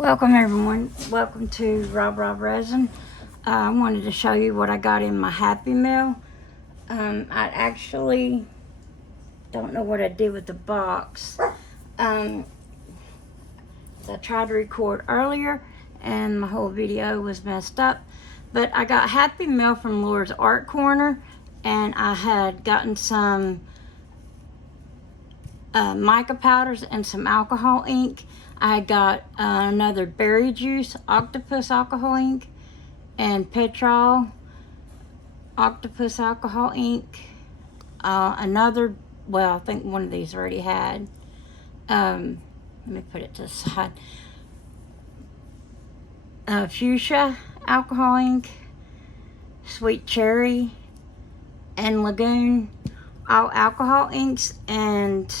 Welcome everyone, welcome to RobRobResin. I wanted to show you what I got in my Happy Meal. I actually don't know what I did with the box. I tried to record earlier and my whole video was messed up. But I got Happy Meal from Laura's Art Corner, and I had gotten some mica powders and some alcohol ink. I got another berry juice, octopus alcohol ink, and petrol octopus alcohol ink. Another, well, I think one of these already had. Let me put it to the side. Fuchsia alcohol ink, sweet cherry, and lagoon, all alcohol inks. And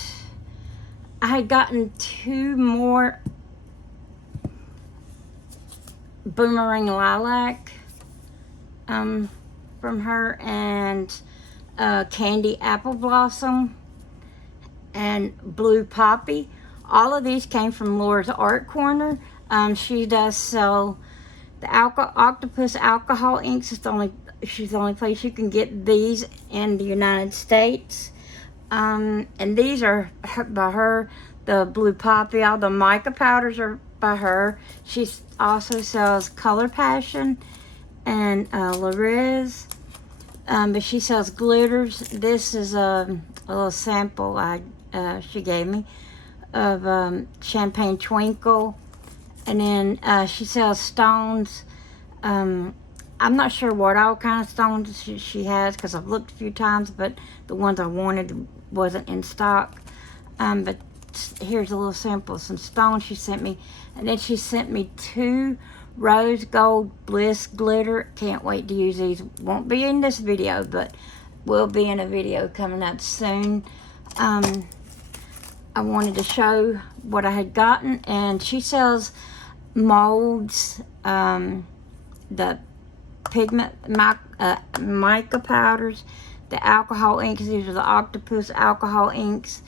I had gotten 2 more boomerang lilac from her, and candy apple blossom and blue poppy. All of these came from Laura's Art Corner. She does sell the octopus alcohol inks. She's the only place you can get these in the United States. And these are by her. The blue poppy, all the mica powders are by her. She also sells Color Passion and Resin. But she sells glitters. This is a little sample she gave me of Champagne Twinkle. And then she sells stones. I'm not sure what all kind of stones she has, because I've looked a few times, but the ones I wanted wasn't in stock. But here's a little sample of some stones she sent me. And then she sent me 2 rose gold bliss glitter. Can't wait to use these. Won't be in this video, but will be in a video coming up soon. I wanted to show what I had gotten. And she sells molds, the pigment mica powders, the alcohol inks. These are the octopus alcohol inks.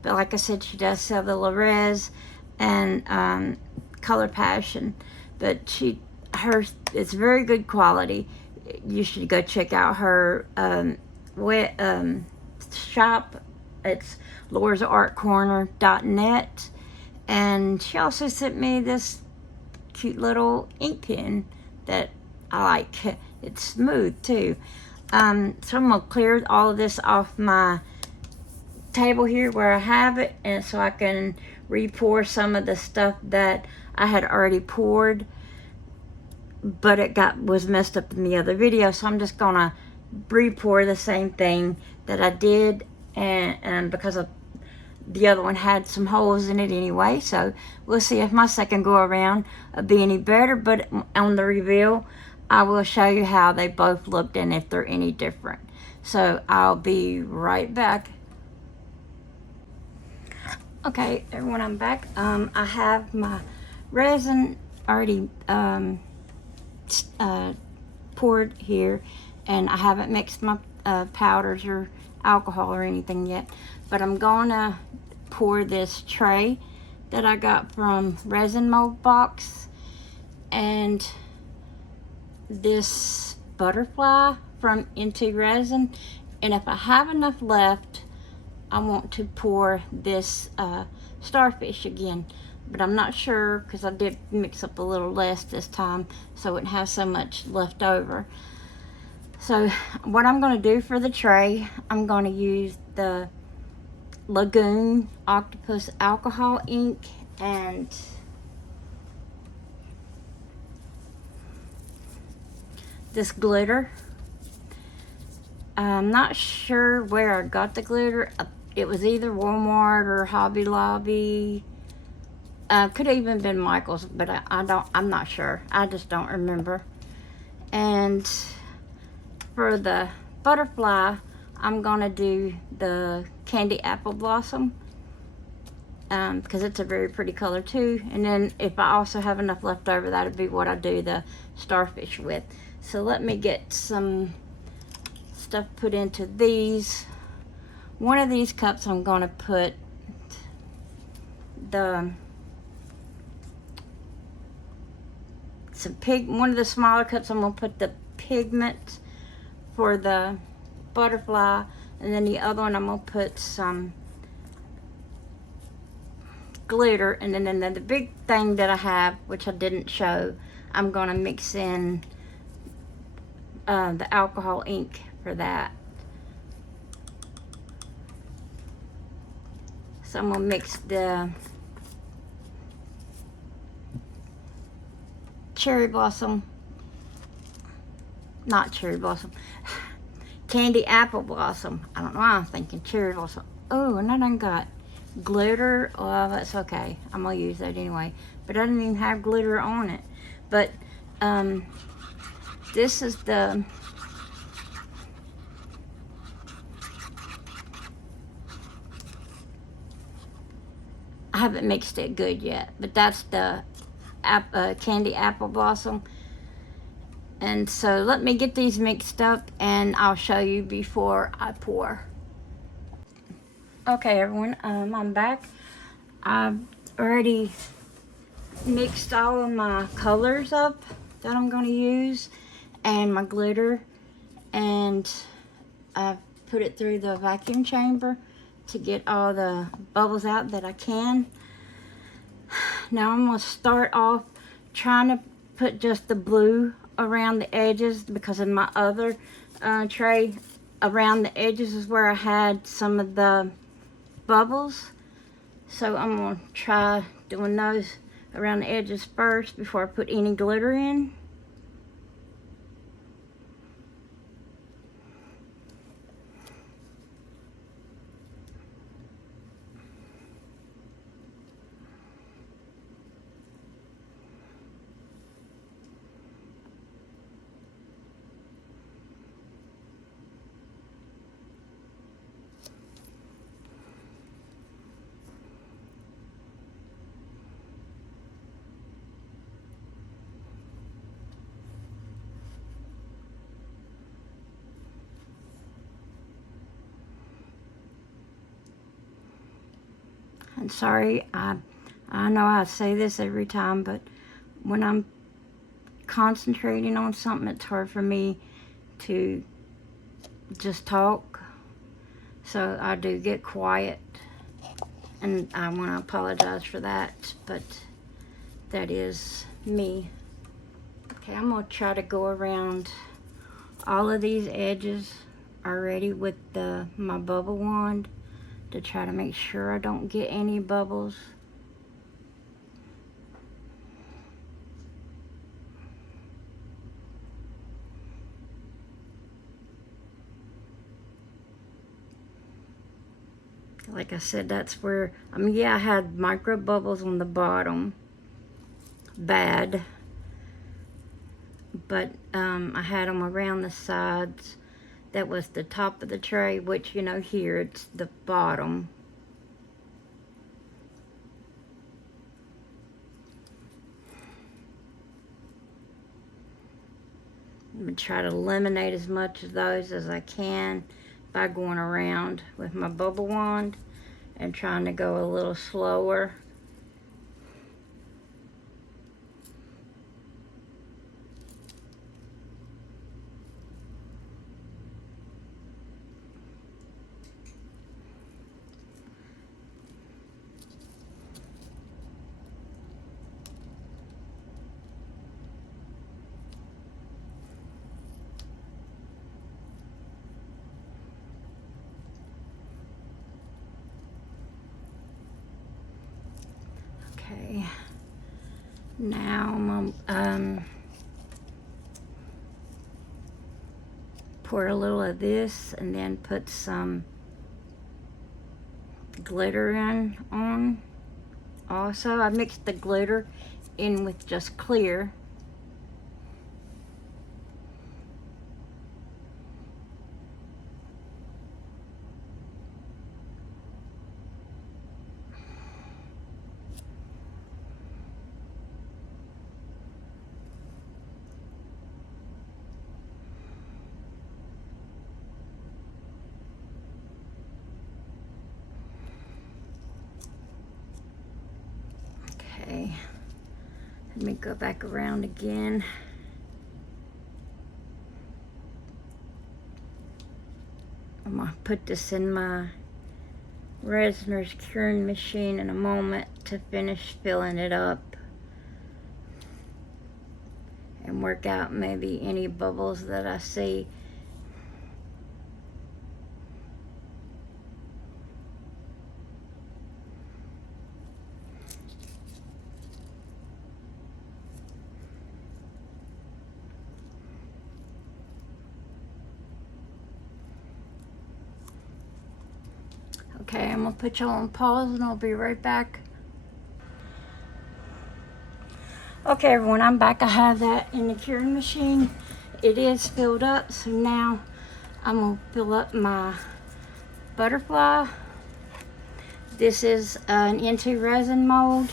But like I said, she does sell the Resin and Color Passion. But hers is very good quality. You should go check out her shop. It's laurasartcorner.net. And she also sent me this cute little ink pen that I like. It's smooth too. So I'm gonna clear all of this off my table here where I have it, and so I can re-pour some of the stuff that I had already poured, but it was messed up in the other video. So I'm just gonna re-pour the same thing that I did, and because the other one had some holes in it anyway. So we'll see if my second go around will be any better. But on the reveal, I will show you how they both looked and if they're any different. So I'll be right back. Okay, everyone, I'm back. I have my resin already poured here, and I haven't mixed my powders or alcohol or anything yet. But I'm gonna pour this tray that I got from Resin Mold Box and this butterfly from IntoResin. And if I have enough left, I want to pour this starfish again, but I'm not sure, because I did mix up a little less this time, so I wouldn't have so much left over. So what I'm going to do for the tray, I'm going to use the Lagoon Octopus Alcohol ink and this glitter. I'm not sure where I got the glitter. It was either Walmart or Hobby Lobby. Could have even been Michael's, but I'm not sure. I just don't remember. And for the butterfly, I'm gonna do the candy apple blossom, because it's a very pretty color too. And then if I also have enough left over, that'd be what I do the starfish with. So let me get some stuff put into these. One of these cups I'm gonna put the one of the smaller cups, I'm gonna put the pigment for the butterfly, and then the other one I'm gonna put some glitter, and then the big thing that I have, which I didn't show, I'm gonna mix in the alcohol ink for that. So I'm gonna mix the candy apple blossom. I don't know why I'm thinking cherry blossom. Oh, and I done got glitter. Oh, that's okay. I'm gonna use that anyway. But I didn't even have glitter on it. But this is the I haven't mixed it good yet, but that's the candy apple blossom. And so let me get these mixed up and I'll show you before I pour. Okay everyone, I'm back. I've already mixed all of my colors up that I'm going to use and my glitter, and I've put it through the vacuum chamber to get all the bubbles out that I can. Now I'm going to start off trying to put just the blue around the edges, because in my other tray, around the edges is where I had some of the bubbles. So I'm going to try doing those around the edges first before I put any glitter in. And sorry, I know I say this every time, but when I'm concentrating on something, it's hard for me to just talk. So I do get quiet, and I want to apologize for that, but that is me. Okay, I'm going to try to go around all of these edges already with my bubble wand to try to make sure I don't get any bubbles. Like I said, that's where, yeah, I had micro bubbles on the bottom, bad, but I had them around the sides. That was the top of the tray, which, you know, here it's the bottom. I'm going to try to eliminate as much of those as I can by going around with my bubble wand and trying to go a little slower. Okay, now I'm gonna pour a little of this and then put some glitter on. Also, I mixed the glitter in with just clear. Okay, Let me go back around again. I'm gonna put this in my Resiners curing machine in a moment to finish filling it up and work out maybe any bubbles that I see. Okay, I'm gonna put y'all on pause and I'll be right back. Okay everyone, I'm back. I have that in the curing machine. It is filled up, so now I'm gonna fill up my butterfly. This is an IntoResin mold.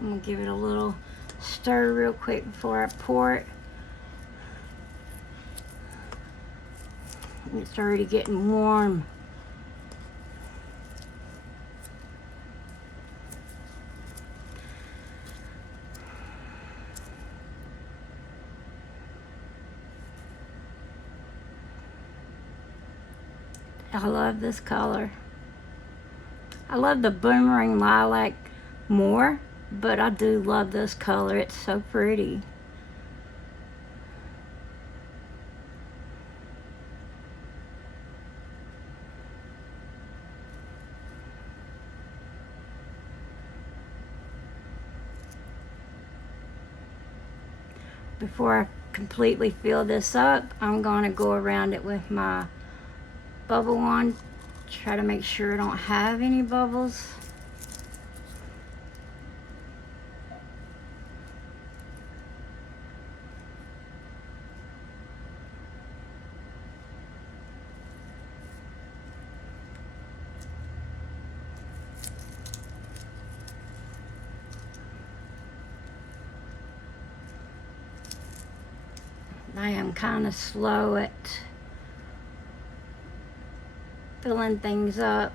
I'm gonna give it a little stir real quick before I pour it. It's already getting warm. I love this color. I love the boomerang lilac more, but I do love this color. It's so pretty. Before I completely fill this up, I'm going to go around it with my bubble wand, try to make sure I don't have any bubbles. I am kind of slow at filling things up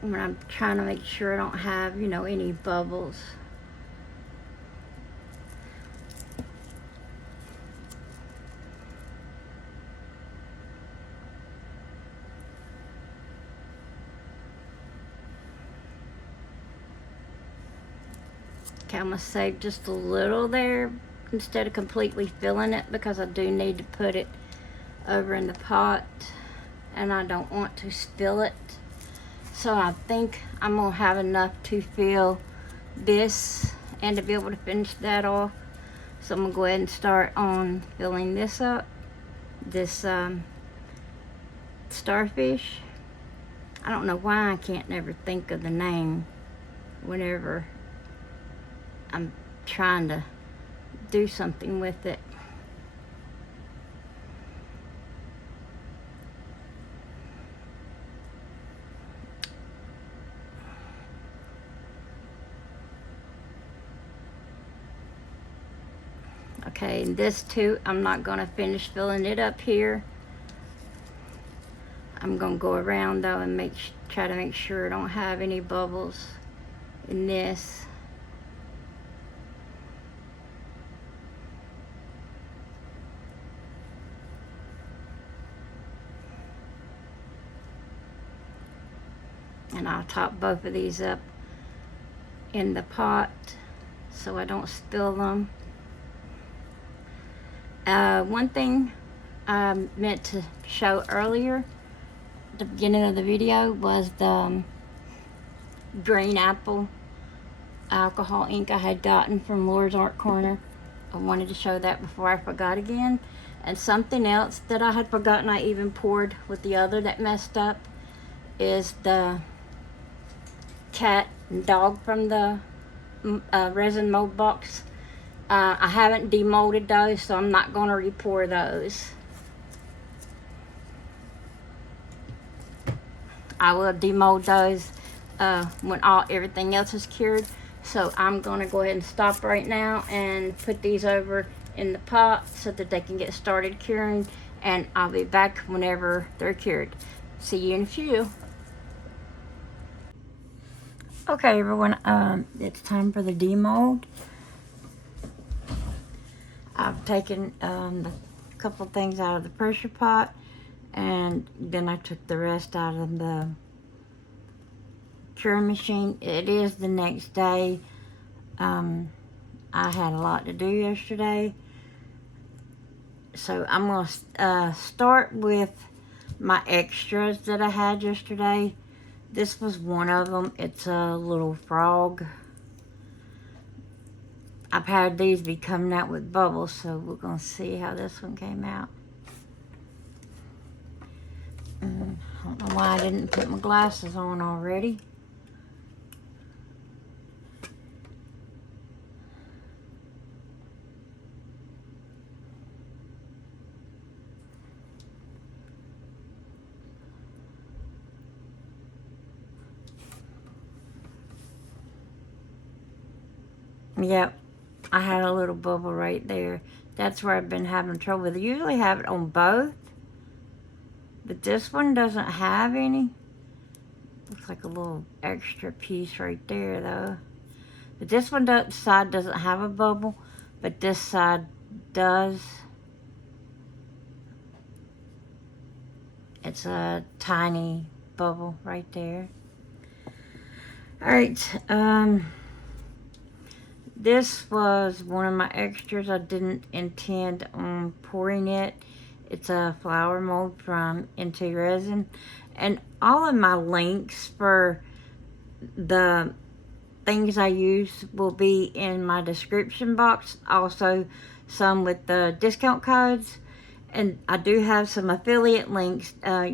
when I'm trying to make sure I don't have, you know, any bubbles. Okay, I'm gonna save just a little there instead of completely filling it, because I do need to put it over in the pot and I don't want to spill it. So I think I'm gonna have enough to fill this and to be able to finish that off. So I'm gonna go ahead and start on filling this up, this starfish. I don't know why I can't never think of the name whenever I'm trying to do something with it. Okay, and this too, I'm not gonna finish filling it up here. I'm gonna go around though and try to make sure I don't have any bubbles in this. And I'll top both of these up in the pot so I don't spill them. One thing I meant to show earlier at the beginning of the video was the green apple alcohol ink I had gotten from Laura's Art Corner. I wanted to show that before I forgot again. And something else that I had forgotten I even poured with the other that messed up is the cat and dog from the Resin Mold Box. I haven't demolded those, so I'm not going to repour those. I will demold those when everything else is cured. So I'm going to go ahead and stop right now and put these over in the pot so that they can get started curing, and I'll be back whenever they're cured. See you in a few. Okay, everyone, it's time for the demold. I've taken a couple things out of the pressure pot, and then I took the rest out of the curing machine. It is the next day. I had a lot to do yesterday, so I'm going to start with my extras that I had yesterday. This was one of them. It's a little frog. I've had these be coming out with bubbles, so we're going to see how this one came out. I don't know why I didn't put my glasses on already. Yep, I had a little bubble right there. That's where I've been having trouble with it. I usually have it on both, but this one doesn't have any. Looks like a little extra piece right there though. But this one side doesn't have a bubble, but this side does. It's a tiny bubble right there. Alright, this was one of my extras. I didn't intend on pouring it. It's a flower mold from IntoResin. And all of my links for the things I use will be in my description box. Also, some with the discount codes. And I do have some affiliate links. I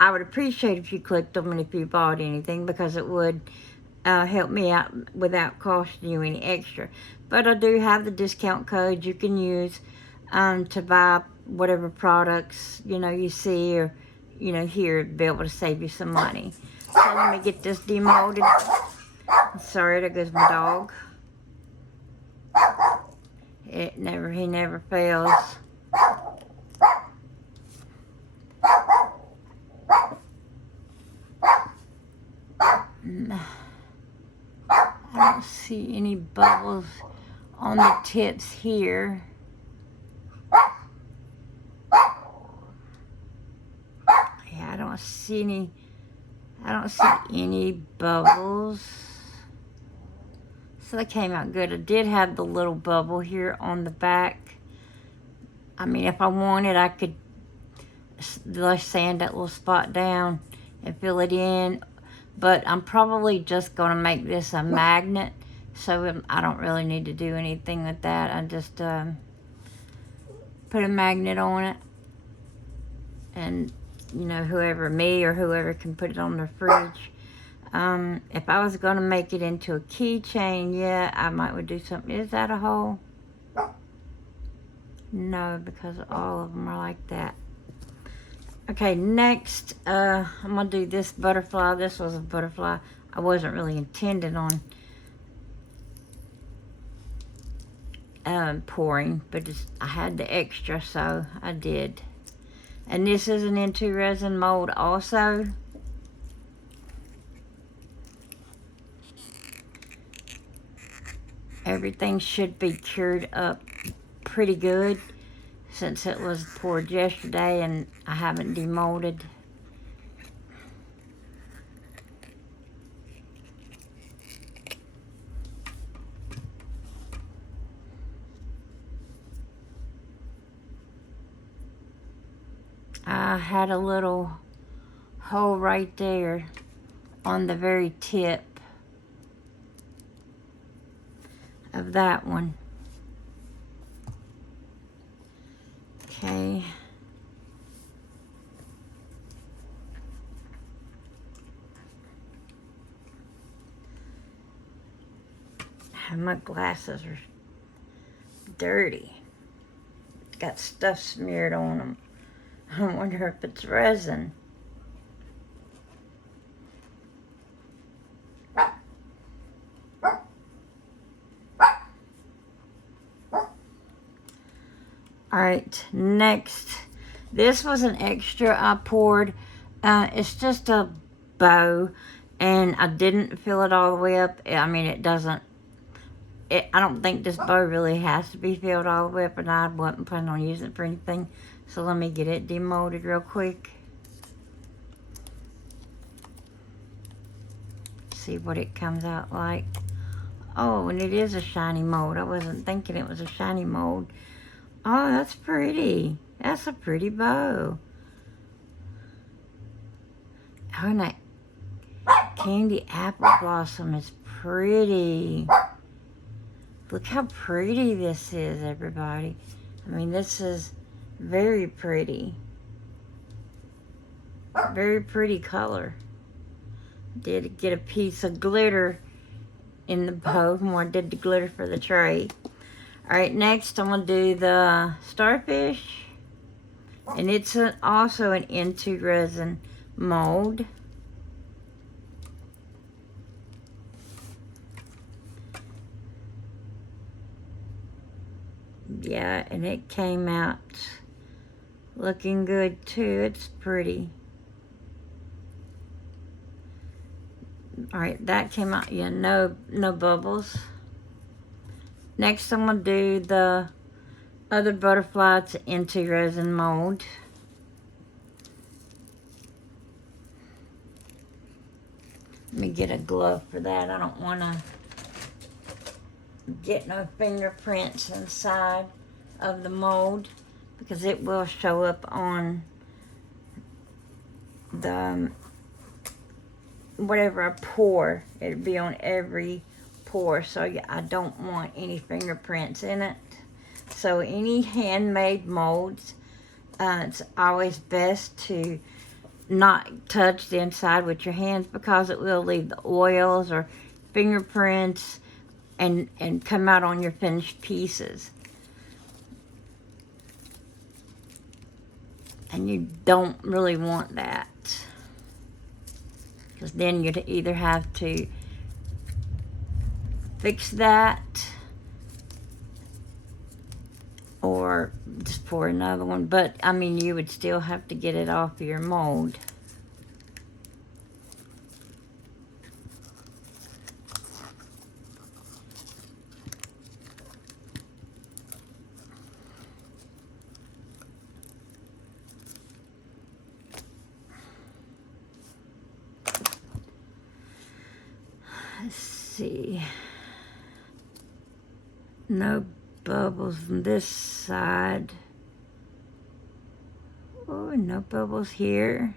would appreciate if you clicked them and if you bought anything, because it would help me out without costing you any extra. But I do have the discount code you can use to buy whatever products you see or hear, to be able to save you some money. So let me get this demolded. Sorry, there goes my dog. He never fails. I don't see any bubbles on the tips here. Yeah, I don't see any bubbles. So they came out good. I did have the little bubble here on the back. I mean, if I wanted, I could sand that little spot down and fill it in. But I'm probably just going to make this a magnet, so I don't really need to do anything with that. I just put a magnet on it, and whoever can put it on their fridge. If I was going to make it into a keychain, yeah, I would do something. Is that a hole? No, because all of them are like that. Okay, next, I'm going to do this butterfly. This was a butterfly. I wasn't really intending on pouring, but I had the extra, so I did. And this is an IntoResin mold also. Everything should be cured up pretty good, since it was poured yesterday and I haven't demolded. I had a little hole right there on the very tip of that one. Okay. My glasses are dirty. Got stuff smeared on them. I wonder if it's resin. Alright, next. This was an extra I poured. It's just a bow, and I didn't fill it all the way up. I mean, it doesn't, I don't think this bow really has to be filled all the way up, and I wasn't planning on using it for anything. So let me get it demolded real quick. See what it comes out like. Oh, and it is a shiny mold. I wasn't thinking it was a shiny mold. Oh, that's pretty. That's a pretty bow. Oh, and that candy apple blossom is pretty. Look how pretty this is, everybody. I mean, this is very pretty. Very pretty color. Did get a piece of glitter in the bow. More did the glitter for the tray. Alright, next I'm going to do the starfish. And it's also an IntoResin mold. Yeah, and it came out looking good too. It's pretty. Alright, that came out, yeah, no bubbles. Next I'm going to do the other butterfly. It's IntoResin mold. Let me get a glove for that. I don't want to get no fingerprints inside of the mold, because it will show up on the whatever I pour. It'll be on every pour, so I don't want any fingerprints in it. So any handmade molds, it's always best to not touch the inside with your hands, because it will leave the oils or fingerprints and come out on your finished pieces. And you don't really want that, because then you'd either have to fix that or just pour another one. But I mean, you would still have to get it off your mold. Let's see. No bubbles on this side. Oh, no bubbles here.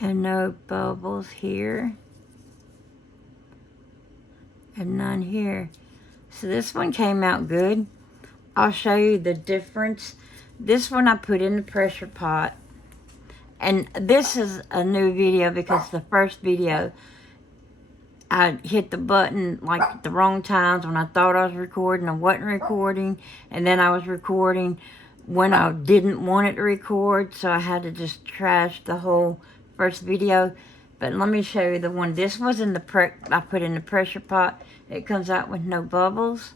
And no bubbles here. And none here. So this one came out good. I'll show you the difference. This one I put in the pressure pot. And this is a new video, because the first video I hit the button like the wrong times. When I thought I was recording, I wasn't recording. And then I was recording when I didn't want it to record. So I had to just trash the whole first video. But let me show you the one. This was in the I put in the pressure pot. It comes out with no bubbles.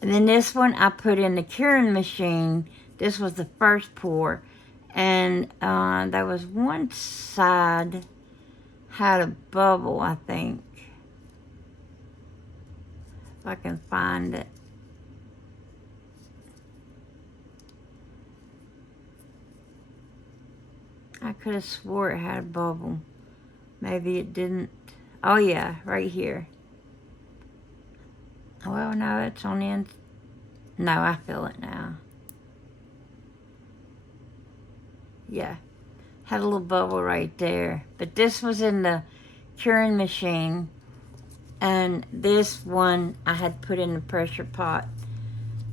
And then this one I put in the curing machine. This was the first pour. And there was one side had a bubble, I think. If I can find it. I could have swore it had a bubble. Maybe it didn't. Oh yeah, right here. Well, no, it's on the end. No, I feel it now. Yeah. Had a little bubble right there. But this was in the curing machine. And this one I had put in the pressure pot.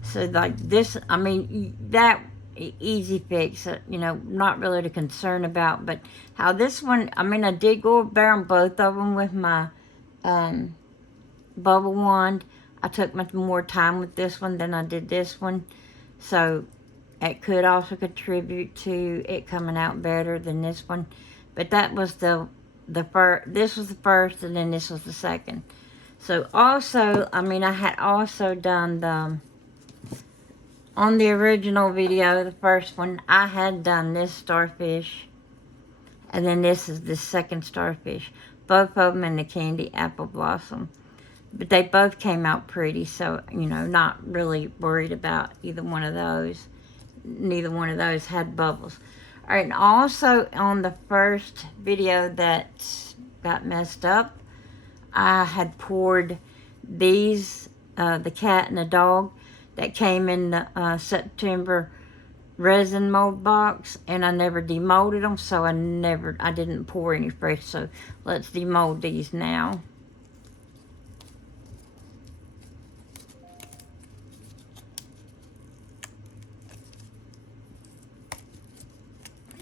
So like this, I mean, that easy fix, you know, not really to concern about. But how this one, I mean, I did go over on both of them with my bubble wand. I took much more time with this one than I did this one. So it could also contribute to it coming out better than this one. But that was the first, this was the first, and then this was the second. So also, I mean, I had also done the on the original video, the first one, I had done this starfish. And then this is the second starfish. Both of them in the candy apple blossom. But they both came out pretty, so, you know, not really worried about either one of those. Neither one of those had bubbles. All right, and also on the first video that got messed up, I had poured these, the cat and the dog, that came in the September Resin Mold Box, and I never demolded them, so I didn't pour any fresh. So let's demold these now.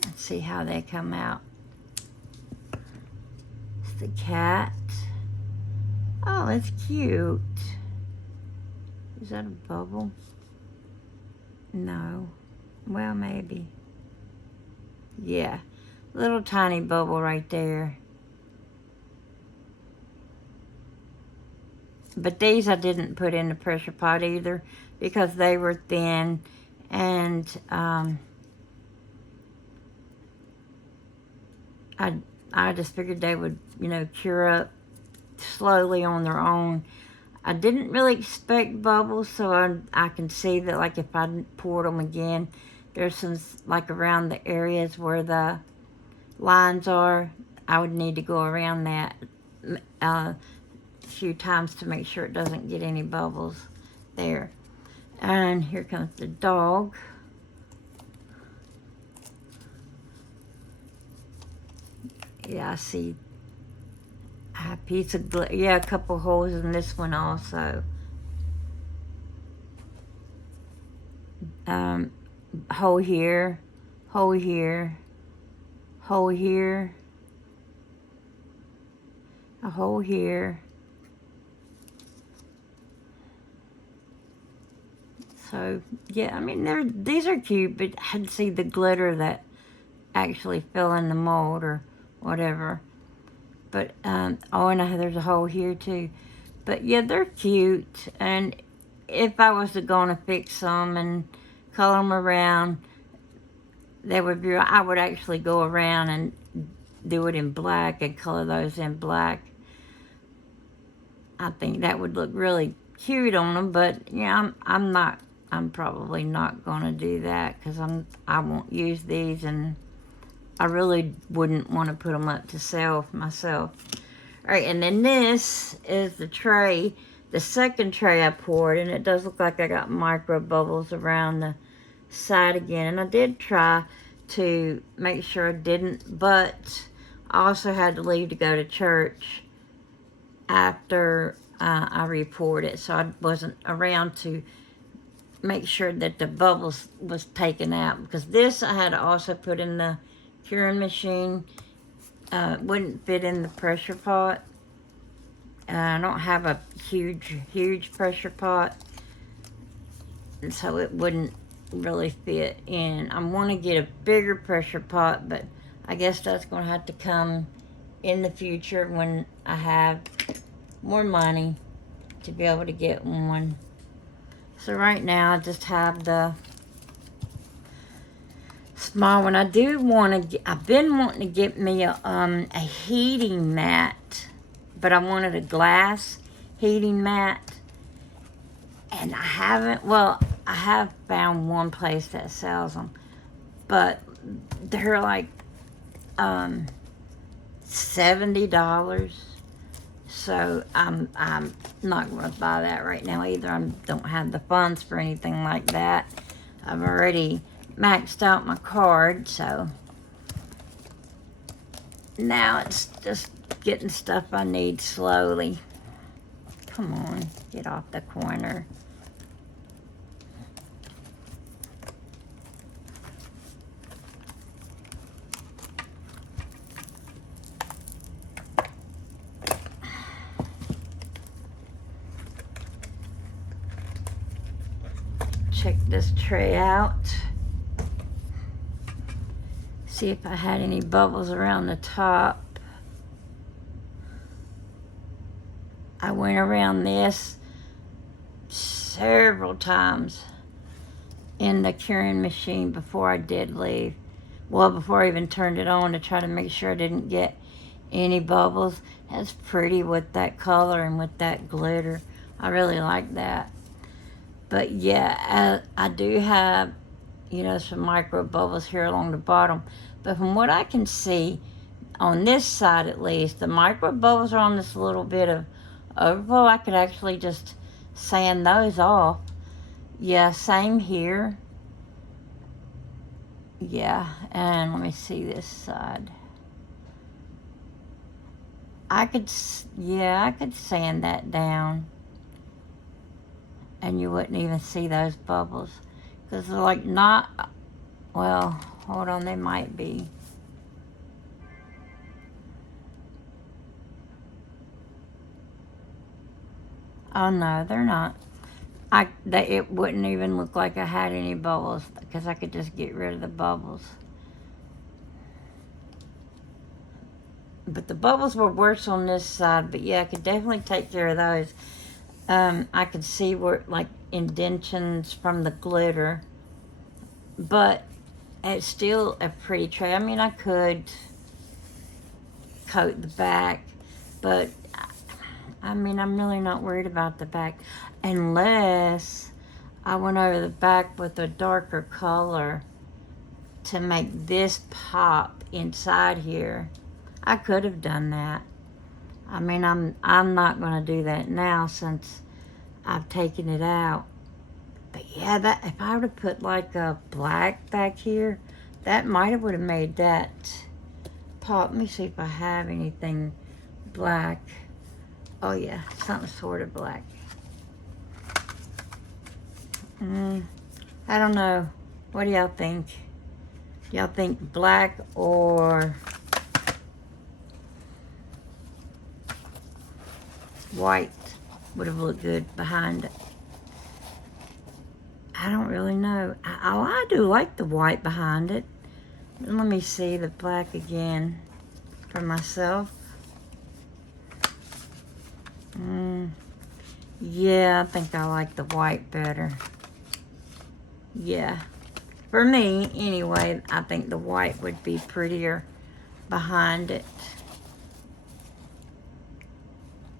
Let's see how they come out. It's the cat. Oh, that's cute. Is that a bubble? No. Well, maybe. Yeah. Little tiny bubble right there. But these I didn't put in the pressure pot either because they were thin, and I just figured they would, you know, cure up slowly on their own. I didn't really expect bubbles, so I can see that, like, if I poured them again, there's some, like, around the areas where the lines are, I would need to go around that a few times to make sure it doesn't get any bubbles there. And here comes the dog. Yeah, I see a piece of glitter. Yeah, a couple holes in this one also. Hole here, hole here, hole here, a hole here. So yeah, I mean, these are cute, but I had to see the glitter that actually fell in the mold or whatever. But oh, and there's a hole here too. But yeah, they're cute. And if I was to fix them and color them around, they would be. I would actually go around and do it in black and color those in black. I think that would look really cute on them. But yeah, I'm probably not gonna do that because I won't use these, and I really wouldn't want to put them up to sell myself. All right, and then this is the tray, the second tray I poured, and it does look like I got micro bubbles around the side again. And I did try to make sure I didn't, but I also had to leave to go to church after I re-poured it, so I wasn't around to make sure that the bubbles was taken out, because this I had to also put in the curing machine. Wouldn't fit in the pressure pot. I don't have a huge pressure pot, and so it wouldn't really fit in. I want to get a bigger pressure pot, but I guess that's going to have to come in the future when I have more money to be able to get one. So right now I just have the small one. I do want to. I've been wanting to get me a heating mat, but I wanted a glass heating mat, and I haven't. Well, I have found one place that sells them, but they're like $70. So I'm not going to buy that right now either. I don't have the funds for anything like that. I've already maxed out my card, so now it's just getting stuff I need slowly. Come on, get off the corner. Check this tray out. See if I had any bubbles around the top. I went around this several times in the curing machine before I did leave. Well, before I even turned it on to try to make sure I didn't get any bubbles. That's pretty with that color and with that glitter. I really like that. But yeah, I do have, you know, some micro bubbles here along the bottom. But from what I can see, on this side at least, the micro bubbles are on this little bit of overflow. I could actually just sand those off. Yeah, same here. Yeah, and let me see this side. I could sand that down. And you wouldn't even see those bubbles. Because they're like not, well, hold on, they might be. Oh no, they're not. It wouldn't even look like I had any bubbles because I could just get rid of the bubbles. But the bubbles were worse on this side, but yeah, I could definitely take care of those. I could see where, like, indentions from the glitter, but it's still a pretty tray. I mean, I could coat the back, but I mean, I'm really not worried about the back unless I went over the back with a darker color to make this pop inside here. I could have done that. I mean, I'm not going to do that now since I've taken it out. But yeah, that if I would have put like a black back here, that might have would have made that pop. Let me see if I have anything black. Oh yeah, something sort of black. I don't know. What do y'all think? Do y'all think black or white would have looked good behind it? I don't really know. I do like the white behind it. Let me see the black again for myself. Yeah, I think I like the white better. Yeah. For me, anyway, I think the white would be prettier behind it.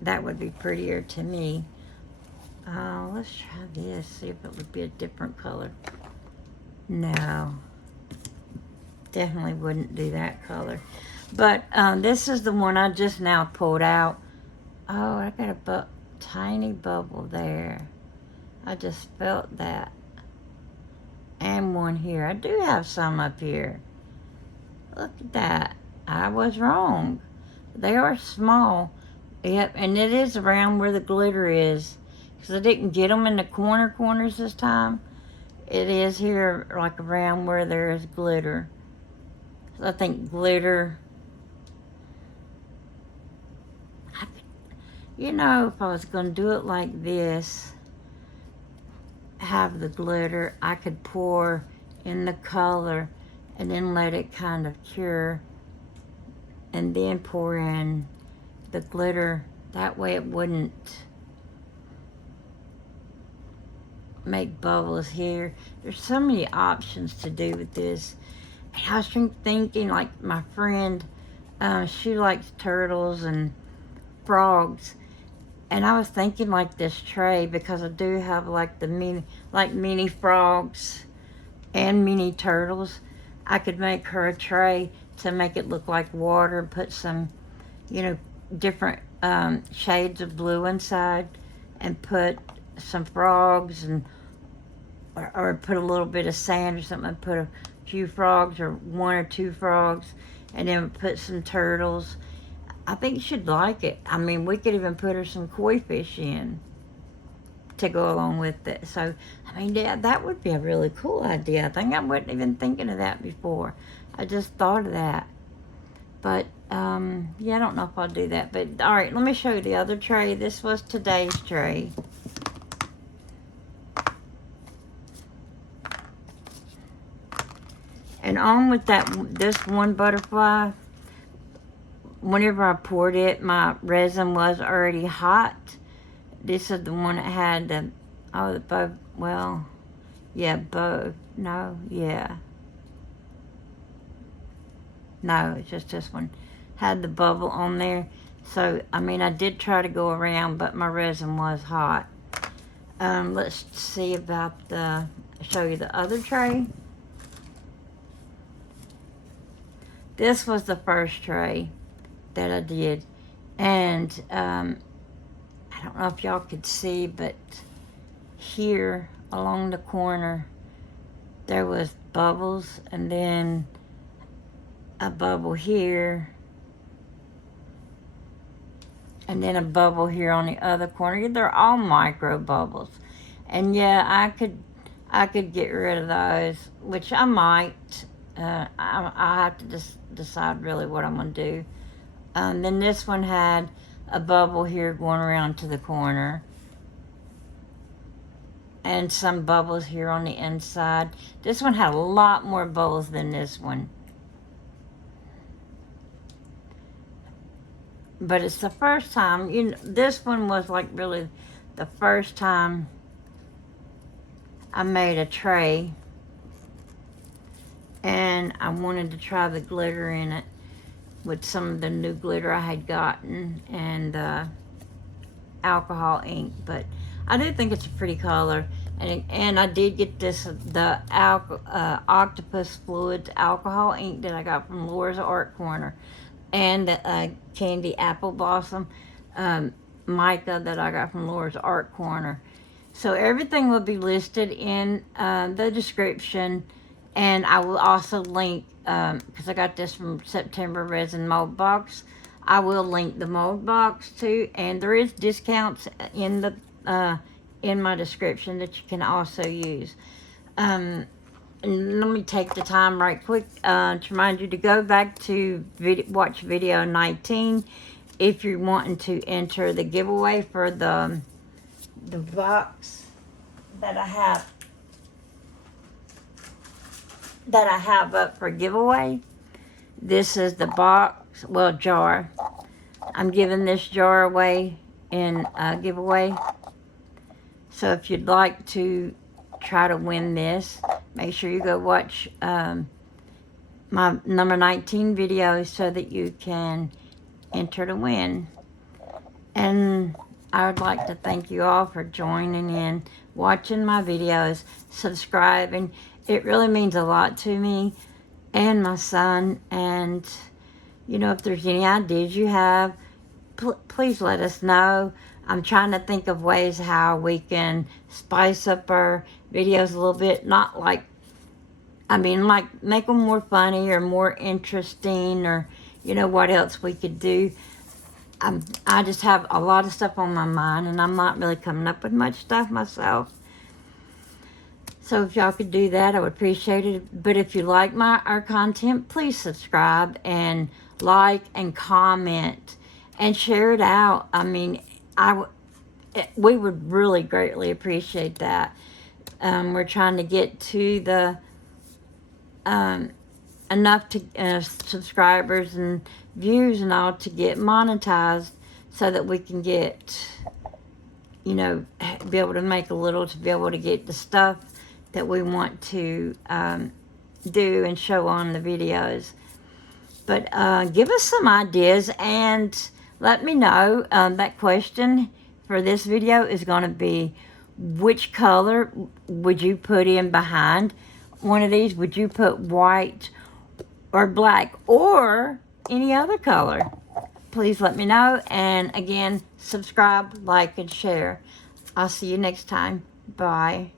That would be prettier to me. Let's try this, see if it would be a different color. No. Definitely wouldn't do that color. But this is the one I just now pulled out. Oh, I got a tiny bubble there. I just felt that. And one here. I do have some up here. Look at that. I was wrong. They are small. Yep, and it is around where the glitter is. Because I didn't get them in the corners this time. It is here, like around where there is glitter. So I think glitter... You know, if I was going to do it like this, have the glitter, I could pour in the color and then let it kind of cure and then pour in the glitter. That way it wouldn't make bubbles here. There's so many options to do with this. And I was thinking, like my friend, she likes turtles and frogs. And I was thinking like this tray, because I do have like the mini frogs and mini turtles. I could make her a tray to make it look like water, put some, you know, different shades of blue inside, and put some frogs and or put a little bit of sand or something, and put a few frogs or one or two frogs, and then put some turtles. I think she'd like it. I mean, we could even put her some koi fish in to go along with it. So, I mean, yeah, that would be a really cool idea. I think I wasn't even thinking of that before. I just thought of that. But, yeah, I don't know if I'll do that. But, all right, let me show you the other tray. This was today's tray. And on with this one butterfly, whenever I poured it, my resin was already hot. This is the one that had the, well, Yeah, both. No, yeah. No, it's just this one. Had the bubble on there. So, I mean, I did try to go around, but my resin was hot. Let's see about show you the other tray. This was the first tray that I did. And, I don't know if y'all could see, but here along the corner, there was bubbles, and then a bubble here, and then a bubble here on the other corner. They're all micro bubbles. And yeah, I could get rid of those, which I might. I have to just decide really what I'm going to do. Then this one had a bubble here going around to the corner. And some bubbles here on the inside. This one had a lot more bubbles than this one. But it's the first time, you know, this one was like really the first time I made a tray. And I wanted to try the glitter in it with some of the new glitter I had gotten and alcohol ink. But I do think it's a pretty color. And I did get the Octopus Fluids alcohol ink that I got from Laura's Art Corner. And the Candy Apple Blossom mica that I got from Laura's Art Corner. So everything will be listed in the description. And I will also link, because I got this from September Resin Mold Box. I will link the mold box too. And there is discounts in the in my description that you can also use. And let me take the time right quick to remind you to go back to watch video 19 if you're wanting to enter the giveaway for the box that I have up for giveaway. This is the box, well, jar. I'm giving this jar away in a giveaway. So if you'd like to try to win this, make sure you go watch my number 19 video so that you can enter to win. And I would like to thank you all for joining in, watching my videos, subscribing. It really means a lot to me and my son. And, you know, if there's any ideas you have, please let us know. I'm trying to think of ways how we can spice up our videos a little bit. Not like, I mean, like make them more funny or more interesting, or, you know, what else we could do. I just have a lot of stuff on my mind, and I'm not really coming up with much stuff myself. So if y'all could do that, I would appreciate it. But if you like our content, please subscribe and like and comment and share it out. I mean, we would really greatly appreciate that. We're trying to get to the enough subscribers and views and all to get monetized, so that we can get, you know, be able to make a little to be able to get the stuff that we want to do and show on the videos. But give us some ideas and let me know. That question for this video is going to be, which color would you put in behind one of these? Would you put white or black or any other color? Please let me know. And again, subscribe, like, and share. I'll see you next time. Bye.